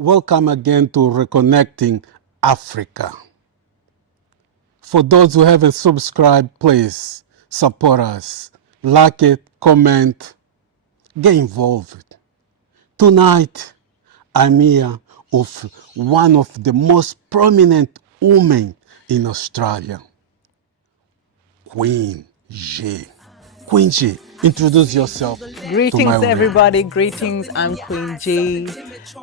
Welcome again to Reconnecting Africa. For those who haven't subscribed, please support us. Like it, comment, get involved. Tonight, I'm here with one of the most prominent women in Australia, Kween G. Kween G, introduce yourself to my Greetings, audience. everybody. Greetings. I'm Queen G,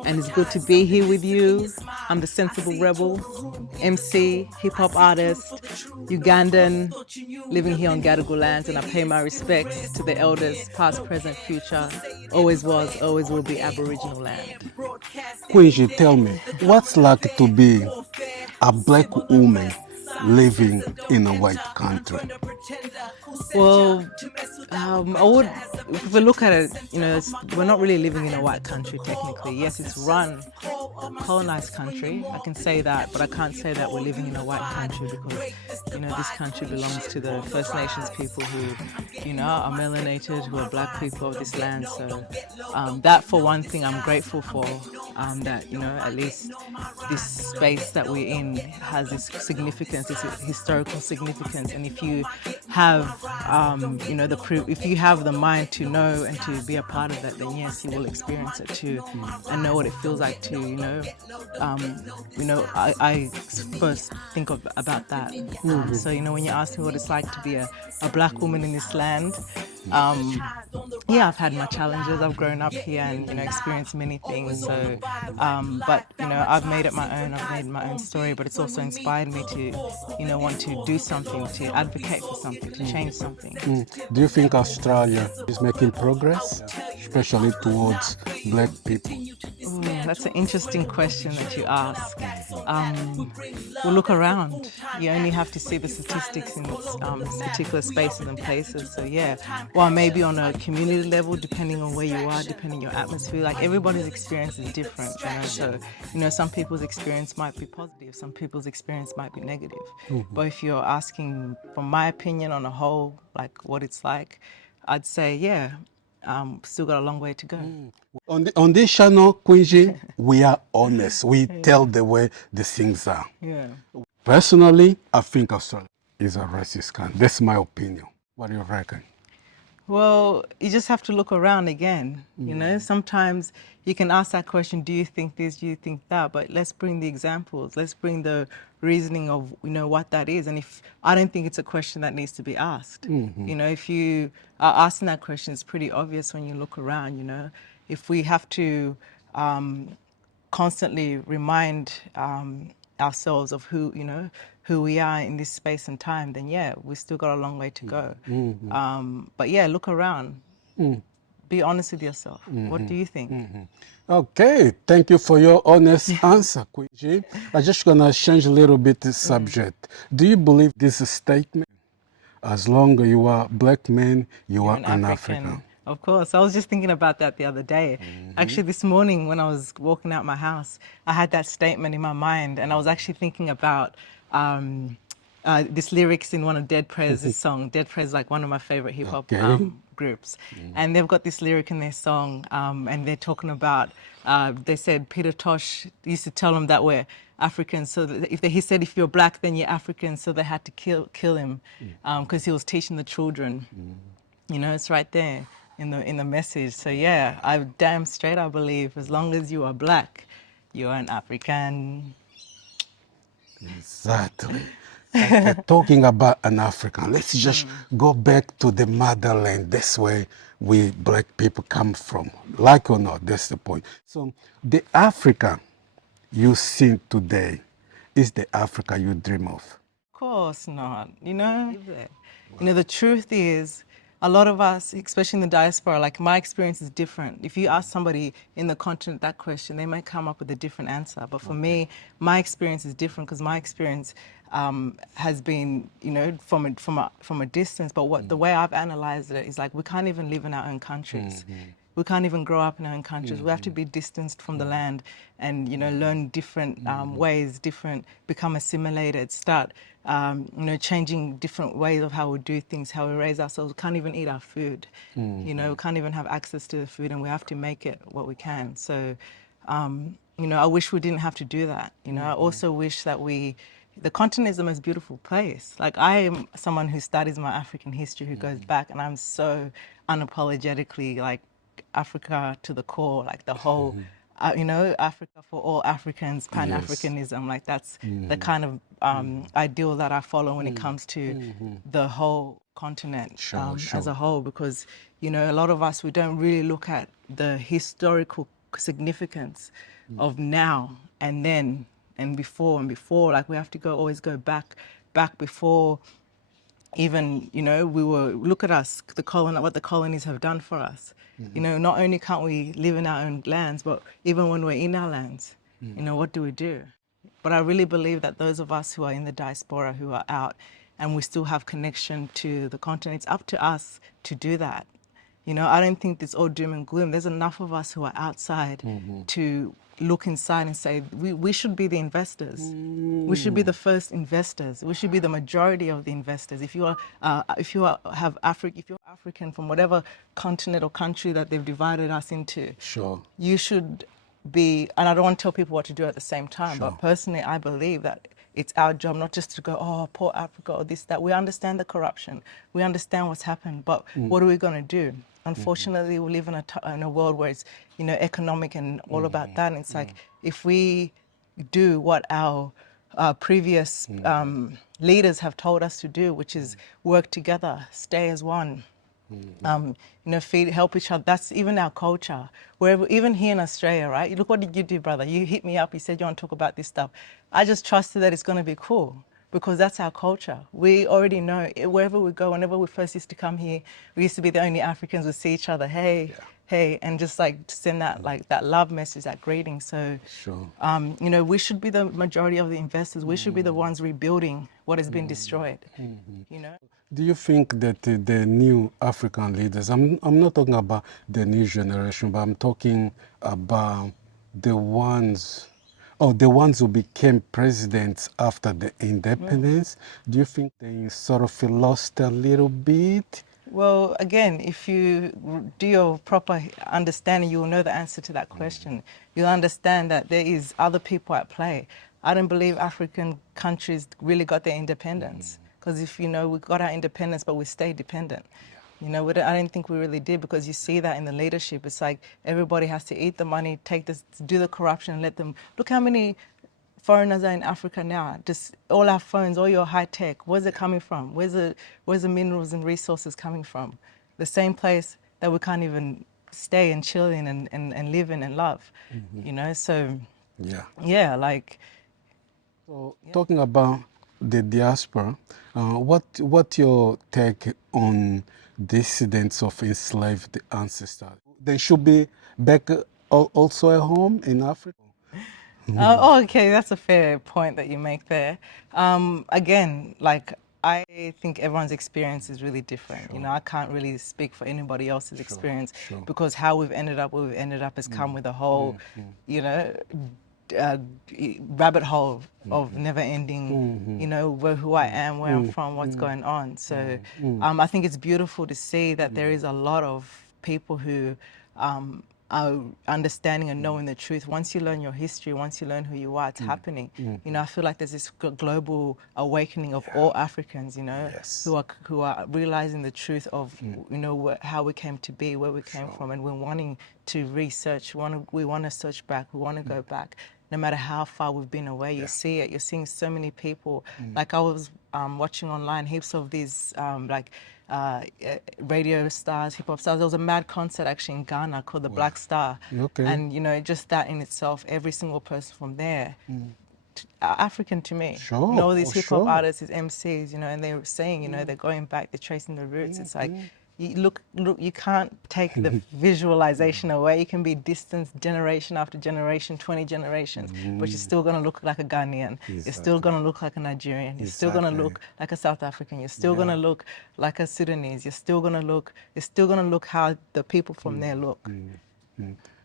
and it's good to be here with you. I'm the Sensible Rebel, MC, hip hop artist, Ugandan, living here on Gadigal lands, and I pay my respects to the elders, past, present, future. Always was, always will be Aboriginal land. Kween G, tell me, what's like to be a black woman living in a white country? Well, I would, if we look at it, we're not really living in a white country technically. Yes, it's run a colonized country. I can say that, but I can't say that we're living in a white country because, this country belongs to the First Nations people who, are melanated, who are black people of this land. So that, for one thing, I'm grateful for. That at least this space that we're in has this significance, this historical significance. And if you have, if you have the mind to know and to be a part of that, then yes, you will experience it too, and know what it feels like to, I first think about that. So when you ask me what it's like to be a black woman in this land, yeah, I've had my challenges. I've grown up here and experienced many things. So, but I've made it my own. I've made my own story. But it's also inspired me to, want to do something, to advocate for something, to change something. Do you think Australia is making progress, especially towards black people? That's an interesting question that you ask. Well, look around. You only have to see the statistics in this particular spaces and places. So yeah, well, maybe on a community level, depending on where you are, depending on your atmosphere, like everybody's experience is different. So some people's experience might be positive, some people's experience might be negative. But if you're asking, from my opinion, on a whole, like what it's like, I'd say yeah, still got a long way to go. On this channel, Kween G, we are honest. We tell the way the things are. Yeah. Personally, I think Australia is a racist country. That's my opinion. What do you reckon? Well, you just have to look around again. Sometimes you can ask that question, do you think this, do you think that? But let's bring the examples. Let's bring the reasoning of, what that is. And if I don't think it's a question that needs to be asked. If you are asking that question, it's pretty obvious when you look around, If we have to constantly remind ourselves of who we are in this space and time, then yeah, we still got a long way to go. But yeah, look around. Be honest with yourself. What do you think? Okay, thank you for your honest answer, Kween G. I'm just gonna change a little bit the subject. Do you believe this statement? As long as you are black man, you are an African. Of course. I was just thinking about that the other day. Actually, this morning when I was walking out my house, I had that statement in my mind, and I was actually thinking about this lyrics in one of Dead Prez's song. Dead Prez is like one of my favorite hip hop groups, and they've got this lyric in their song, and they're talking about. They said Peter Tosh used to tell them that we're Africans, so that he said if you're black, then you're African, so they had to kill him because he was teaching the children. It's right there in the message. So yeah, I damn straight I believe as long as you are black, you're an African. Exactly. Okay, talking about an African, let's just go back to the motherland. That's where we black people come from. Like or not, that's the point. So the Africa you see today is the Africa you dream of. Of course not. The truth is, a lot of us, especially in the diaspora, like my experience is different. If you ask somebody in the continent that question, they might come up with a different answer. But for me, my experience is different because my experience has been, from a distance. But the way I've analyzed it is like we can't even live in our own countries. We can't even grow up in our own countries. We have to be distanced from the land and, learn different ways, become assimilated, start, changing different ways of how we do things, how we raise ourselves. We can't even eat our food. We can't even have access to the food, and we have to make it what we can. So, you know, I wish we didn't have to do that. You know, I also wish that the continent is the most beautiful place. Like, I am someone who studies my African history, who goes back, and I'm so unapologetically like Africa to the core, like the whole, you know, Africa for all Africans, Yes. Pan-Africanism, like that's the kind of ideal that I follow when it comes to the whole continent Sure, as a sure. whole, because, you know, a lot of us, we don't really look at the historical significance of now and then and before. Like, we have to always go back before even, you know, look at us, what the colonies have done for us. You know, not only can't we live in our own lands, but even when we're in our lands, you know, what do we do? But I really believe that those of us who are in the diaspora, who are out, and we still have connection to the continent, it's up to us to do that. You know, I don't think it's all doom and gloom. There's enough of us who are outside to look inside and say, we should be the investors. We should be the first investors. We should be the majority of the investors. If you have if you're African from whatever continent or country that they've divided us into, Sure. you should be. And I don't want to tell people what to do at the same time, Sure. but personally, I believe that it's our job not just to go, oh, poor Africa, or this, that. We understand the corruption. We understand what's happened, but what are we going to do? Unfortunately, we live in a world where it's, you know, economic and all about that. And it's like, if we do what our previous leaders have told us to do, which is work together, stay as one, you know, help each other. That's even our culture. Wherever, even here in Australia, right? Look, what did you do, brother? You hit me up. You said you want to talk about this stuff. I just trusted that it's going to be cool because that's our culture. We already know wherever we go. Whenever we first used to come here, we used to be the only Africans who see each other. Hey, hey, and just like send that like that love message, that greeting. So, Sure. you know, we should be the majority of the investors. We should be the ones rebuilding what has been destroyed. You know. Do you think that the new African leaders, I'm not talking about the new generation, but I'm talking about the ones, the ones who became presidents after the independence, do you think they sort of lost a little bit? Well, again, if you do your proper understanding, you will know the answer to that question. You'll understand that there is other people at play. I don't believe African countries really got their independence. Because if you know, we got our independence, but we stayed dependent. You know, I don't think we really did, because you see that in the leadership. It's like everybody has to eat the money, take this, do the corruption, and let them. Look how many foreigners are in Africa now. Just all our phones, all your high tech. Where's it coming from? Where's the minerals and resources coming from? The same place that we can't even stay and chill in and live in and love. You know, so Yeah. yeah, like. So talking about the diaspora, what your take on descendants of enslaved ancestors? They should be back also at home in Africa. Oh, okay, that's a fair point that you make there. Again, like, I think everyone's experience is really different. You know, I can't really speak for anybody else's experience, Sure. because how we've ended up where we've ended up has come with a whole, you know, uh, rabbit hole of never ending, you know, who I am, where I'm from, what's going on. So I think it's beautiful to see that there is a lot of people who are understanding and knowing the truth. Once you learn your history, once you learn who you are, it's happening. You know, I feel like there's this global awakening of all Africans, you know, Yes. who are realizing the truth of, you know, how we came to be, where we came from, and we're wanting to research. We want to search back. We want to go back. No matter how far we've been away, you see it. You're seeing so many people. Like, I was watching online heaps of these radio stars, hip hop stars. There was a mad concert actually in Ghana called the Black Star. Okay. And, you know, just that in itself, every single person from there, African to me. Sure. You know, all these hip hop Sure. artists, these MCs, you know, and they were saying, you know, they're going back, they're tracing the roots. It's like, you look, you can't take the visualization away. You can be distanced generation after generation, 20 generations, but you're still going to look like a Ghanaian. You're still going to look like a Nigerian. You're still going to look like a South African. You're still going to look like a Sudanese. You're still going to look how the people from there look.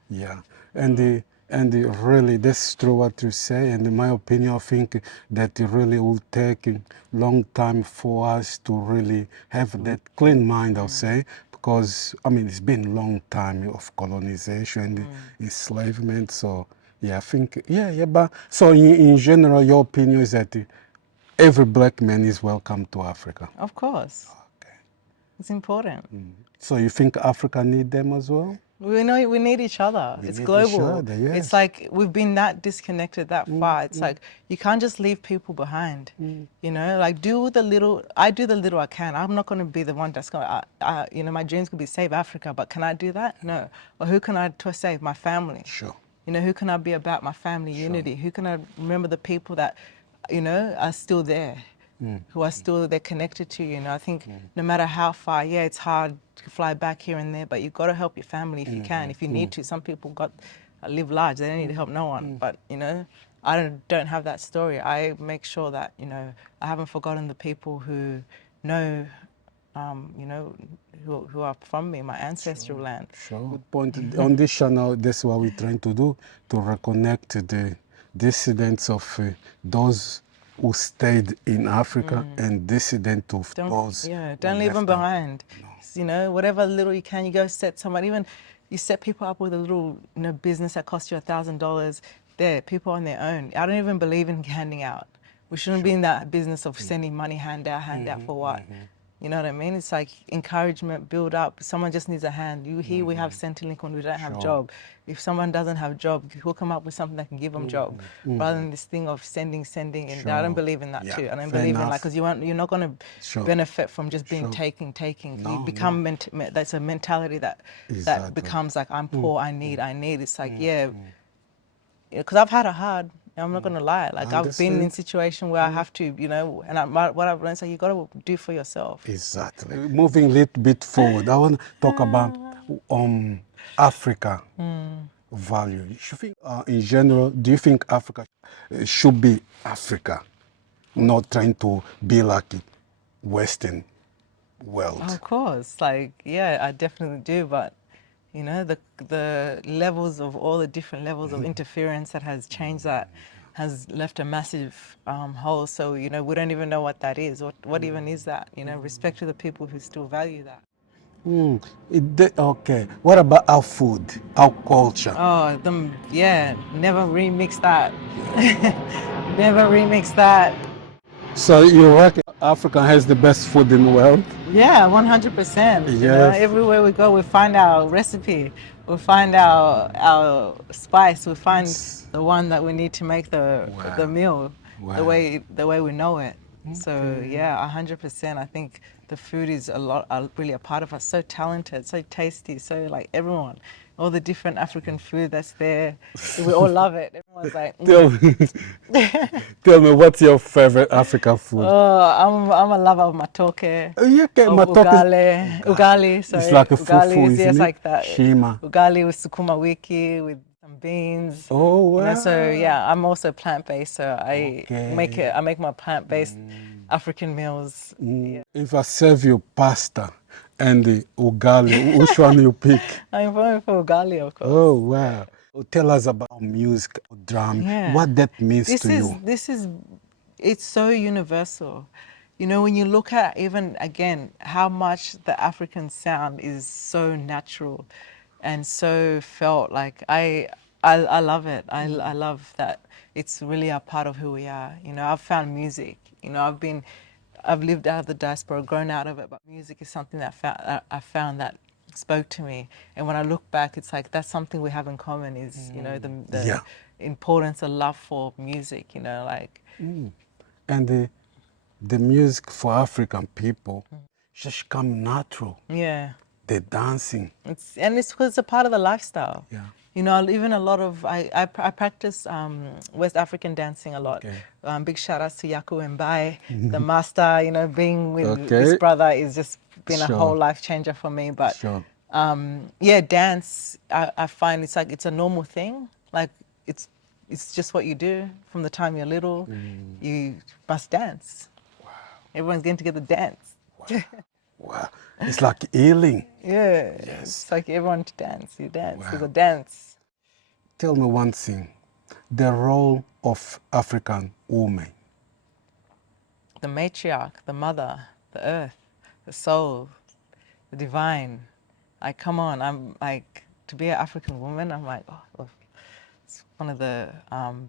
Yeah, and really, that's true what you say. And in my opinion, I think that it really will take a long time for us to really have that clean mind, I'll say, because I mean it's been a long time of colonization, enslavement. So Yeah, I think, yeah, but so in general, your opinion is that every black man is welcome to Africa. Of course. Okay. It's important. So you think Africa need them as well? We know we need each other. We It's need each global. other, yes. It's like we've been that disconnected that far. It's like you can't just leave people behind. You know, like do the little. I do the little I can. I'm not going to be the one that's going. You know, my dreams could be save Africa, but can I do that? No. Or who can I save? My family. Sure. You know, who can I be about? My family unity. Who can I remember the people that, you know, are still there, who are still they're connected to you. You know, I think no matter how far, yeah, it's hard to fly back here and there, but you've got to help your family if you can, if you need to. Some people live large; they don't need to help no one. But you know, I don't have that story. I make sure that you know I haven't forgotten the people who know. You know, who are from me, my ancestral land. Sure. Good point. On this channel, that's what we're trying to do, to reconnect the dissidents of those who stayed in Africa and dissident of those Don't who leave them left them. behind. You know, whatever little you can, you go set somebody. Even you set people up with a little, you know, business that costs you $1,000. There, people on their own. I don't even believe in handing out. We shouldn't be in that business of sending money hand out for what. You know what I mean? It's like encouragement, build up. Someone just needs a hand. Here we have Centrelink when we don't have job. If someone doesn't have job, we'll come up with something that can give them job, rather than this thing of sending. And I don't believe in that too. I don't believe in like because you're not going to benefit from just being taking. You become that's a mentality that becomes like I'm poor. I need. It's like because I've had it hard. I'm not going to lie. Like I've been in a situation where I have to, you know, and what I've learned is like you got to do for yourself. Exactly. Moving a little bit forward, I want to talk about Africa value. You think, in general, do you think Africa should be Africa, not trying to be like Western world? Of course, like yeah, I definitely do. But you know, the levels of all the different levels of interference that has changed that has left a massive hole. So you know, we don't even know what that is. What even is that? You know, respect to the people who still value that. Okay. What about our food, our culture? Oh, never remix that. Never remix that. So you reckon Africa has the best food in the world? Yeah, 100%. You know, Yes. everywhere we go, we find our recipe, we find our spice, we find the one that we need to make the meal the way we know it. So yeah, 100%. I think the food is really a part of us. So talented, so tasty, so like everyone, all the different African food that's there, we all love it. Everyone's like, Tell me, tell me, what's your favorite African food? oh, I'm a lover of matoke, You can, of ugali. It's Sorry, like a ugali fufu, is isn't just it? like that. Shima. Ugali with sukuma wiki with some beans. Oh wow. You know, so yeah, I'm also plant-based, so I Okay. make my plant-based African meals. Yeah. If I serve you pasta and the ugali, which one you pick? I'm voting for ugali, of course. Oh wow. Tell us about music, drum, Yeah. what that means to you. It's so universal. You know, when you look at even again how much the African sound is so natural and so felt, like I love it. I love that it's really a part of who we are. You know, I've found music. You know, I've lived out of the diaspora, grown out of it, but music is something that I found that spoke to me. And when I look back, it's like that's something we have in common is, you know, the importance of love for music, you know, like. And the music for African people just come natural. Yeah. The dancing. It's because it's a part of the lifestyle. Yeah. You know, even a lot of, I practice West African dancing a lot. Okay. Big shout outs to Yaku and Bai, the master, you know, being with this brother is just been a whole life changer for me. But yeah, dance, I find it's like, it's a normal thing. Like it's just what you do from the time you're little. You must dance. Wow. Everyone's getting together to dance. Wow. Wow. It's like healing. Yeah. Yes. It's like everyone to dance. You dance. Wow. There's a dance. Tell me one thing. The role of African woman. The matriarch, the mother, the earth, the soul, the divine. Like, come on, I'm like, to be an African woman, I'm like, oh, it's one of the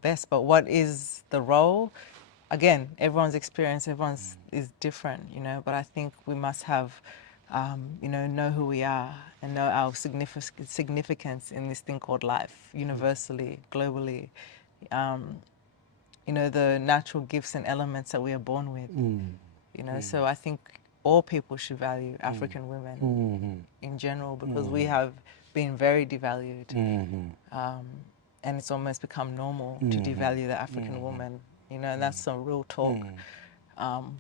best. But what is the role? Again, everyone's experience, everyone's is different, you know. But I think we must have, you know who we are and know our significance in this thing called life, universally, globally. You know, the natural gifts and elements that we are born with. You know, so I think all people should value African women in general, because we have been very devalued, and it's almost become normal to devalue the African woman. You know, and that's some real talk.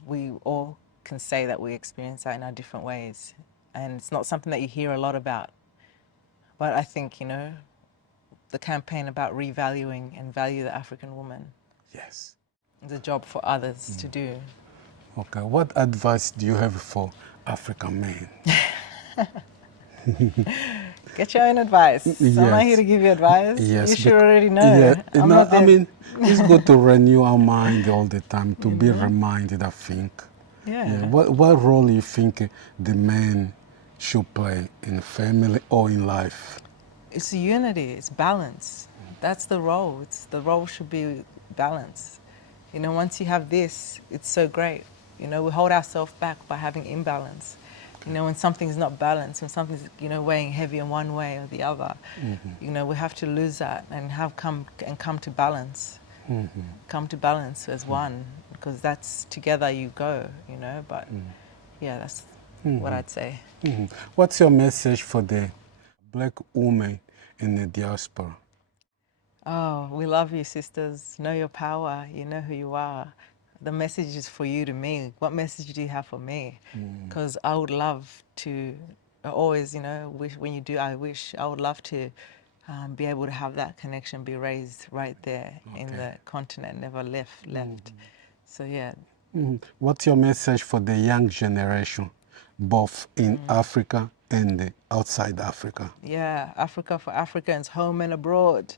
We all can say that we experience that in our different ways, and it's not something that you hear a lot about. But I think, you know, the campaign about revaluing and value the African woman, Yes. is a job for others to do. Okay, what advice do you have for African men? Get your own advice. I'm not here Yes. to give you advice. Yes. You should already know. Yeah, I'm no, not I there. mean, it's good to renew our mind all the time, to be know? reminded, I think. Yeah. What role you think the man should play in family or in life? It's unity. It's balance. That's the role. The role should be balance. You know, once you have this, it's so great. You know, we hold ourselves back by having imbalance. You know, when something's not balanced, when something's, you know, weighing heavy in one way or the other, you know, we have to lose that and come to balance. Come to balance as one, because that's together you go, you know. But yeah, that's what I'd say. What's your message for the black woman in the diaspora? Oh, we love you, sisters. Know your power. You know who you are. The message is for you to me. What message do you have for me? Because I would love to always, you know, wish when you do, I would love to be able to have that connection be raised right there in the continent, never left. So yeah. What's your message for the young generation, both in Africa and outside Africa? Yeah, Africa for Africans, home and abroad.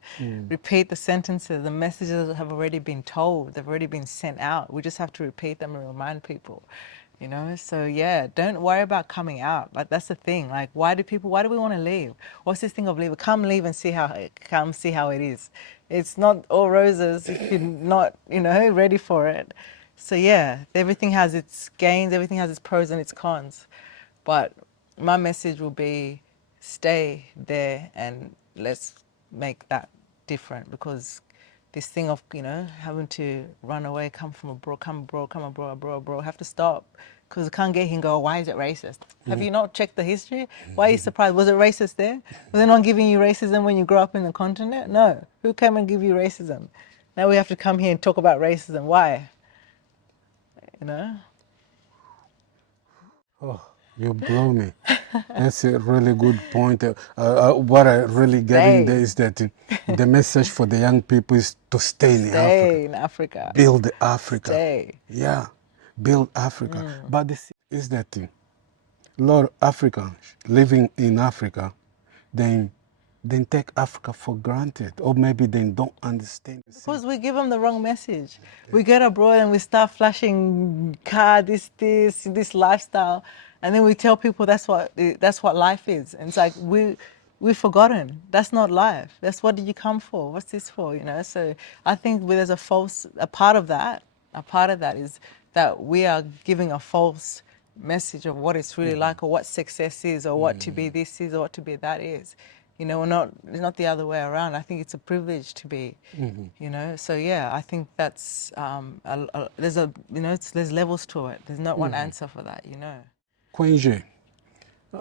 Repeat the sentences. The messages have already been told. They've already been sent out. We just have to repeat them and remind people, you know? So yeah, don't worry about coming out. Like, that's the thing. Like, why do we want to leave? What's this thing of leave? Come leave and see how it is. It's not all roses if you're not, you know, ready for it. So yeah, everything has its gains, everything has its pros and its cons. But my message will be, stay there and let's make that different, because this thing of, you know, having to run away, come abroad, have to stop, because I can't get here and go, why is it racist? Have you not checked the history? Why are you surprised? Was it racist there? Was it not giving you racism when you grew up in the continent? No. Who came and give you racism? Now we have to come here and talk about racism. Why? You know? Oh, you blow me. That's a really good point. What I really get in there Stay. is that the message for the young people is to stay in Africa. Stay in Africa. Build Africa. Stay. Yeah, build Africa. But the thing is that a lot of Africans living in Africa, then take Africa for granted, or maybe they don't understand. Because we give them the wrong message. We get abroad and we start flashing car, this lifestyle, and then we tell people that's what life is. And it's like we've forgotten. That's not life. That's what did you come for? What's this for? You know. So I think there's a part of that. A part of that is that we are giving a false message of what it's really like, or what success is, or what to be this is, or what to be that is. You know, it's not the other way around. I think it's a privilege to be, you know. So yeah, I think that's there's levels to it. There's not one answer for that, you know. Kween G,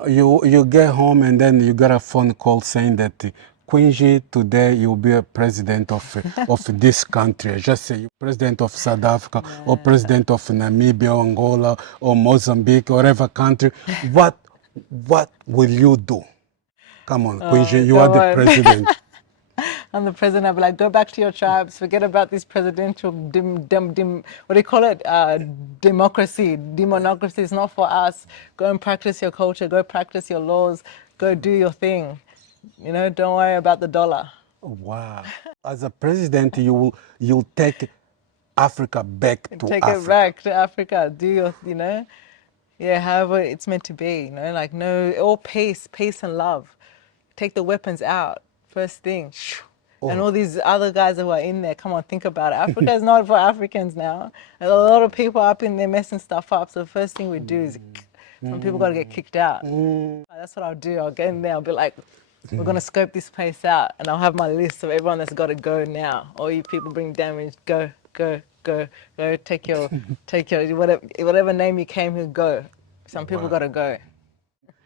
you get home and then you got a phone call saying that Kween G, today you'll be a president of this country. Just say you're president of South Africa, or president of Namibia, or Angola, or Mozambique, or whatever country. What will you do? Come on, Kween G, you are Don't the worry. president. I'm the president. I'll be like, go back to your tribes. Forget about this presidential what do you call it? Democracy. Demonocracy is not for us. Go and practice your culture. Go practice your laws. Go do your thing. You know, don't worry about the dollar. Wow. As a president, you'll take Africa back to Take it Africa. back to Africa. Do your, you know, yeah, however it's meant to be. You know, like all peace and love. Take the weapons out. First thing. And all these other guys that were in there, come on, think about it. Africa is not for Africans now. There's a lot of people up in there messing stuff up. So the first thing we do is some people got to get kicked out. That's what I'll do. I'll get in there. I'll be like, we're going to scope this place out. And I'll have my list of everyone that's got to go now. All you people bring damage, go, go, go, go. Take your whatever name you came here, go. Some people got to go.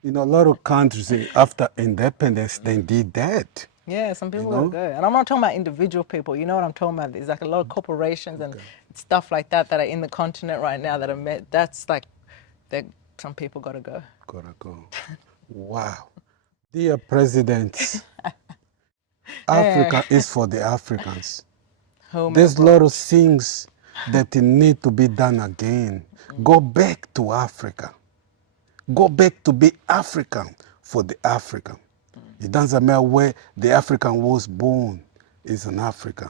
You know, a lot of countries, after independence, they did that. Yeah, some people gotta go. And I'm not talking about individual people. You know what I'm talking about? There's like a lot of corporations and stuff like that that are in the continent right now that are met. That's like, some people gotta go. Gotta go. Wow. Dear presidents, Africa is for the Africans. There's a lot of things that need to be done again. Go back to Africa. Go back to be African for the African. It doesn't matter where the African was born, is an African.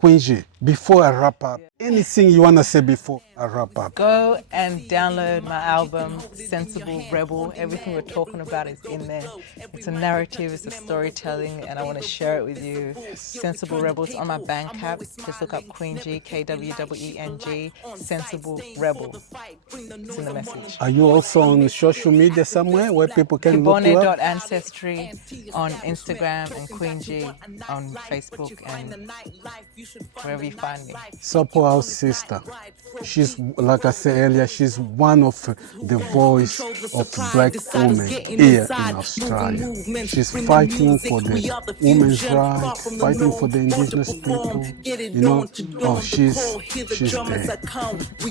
Kween G, before I wrap up, anything you want to say before I wrap up? Go and download my album, Sensible Rebel. Everything we're talking about is in there. It's a narrative, it's a storytelling, and I want to share it with you. Sensible Rebel, it's on my Bandcamp. Just look up Kween G, Kween, Sensible Rebel. It's in the message. Are you also on social media somewhere where people can look you up? Kibone.ancestry on Instagram and Kween G on Facebook and wherever you find me. Support our sister. She's, like I said earlier, she's one of the voice of black women here in Australia. She's fighting for the women's rights, fighting for the indigenous people. You know, oh, she's there.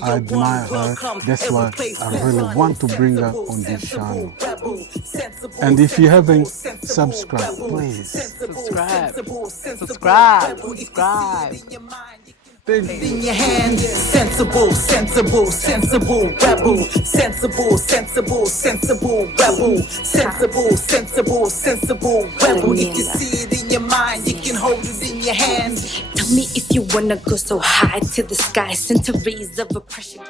I admire her. That's why I really want to bring her on this channel. And if you haven't subscribed, please subscribe. In your hand, sensible, sensible, sensible rebel, sensible, sensible, sensible rebel, sensible, sensible, sensible rebel. If you see it in your mind, you can hold it in your hand. Tell me if you wanna go so high to the sky, centuries of oppression.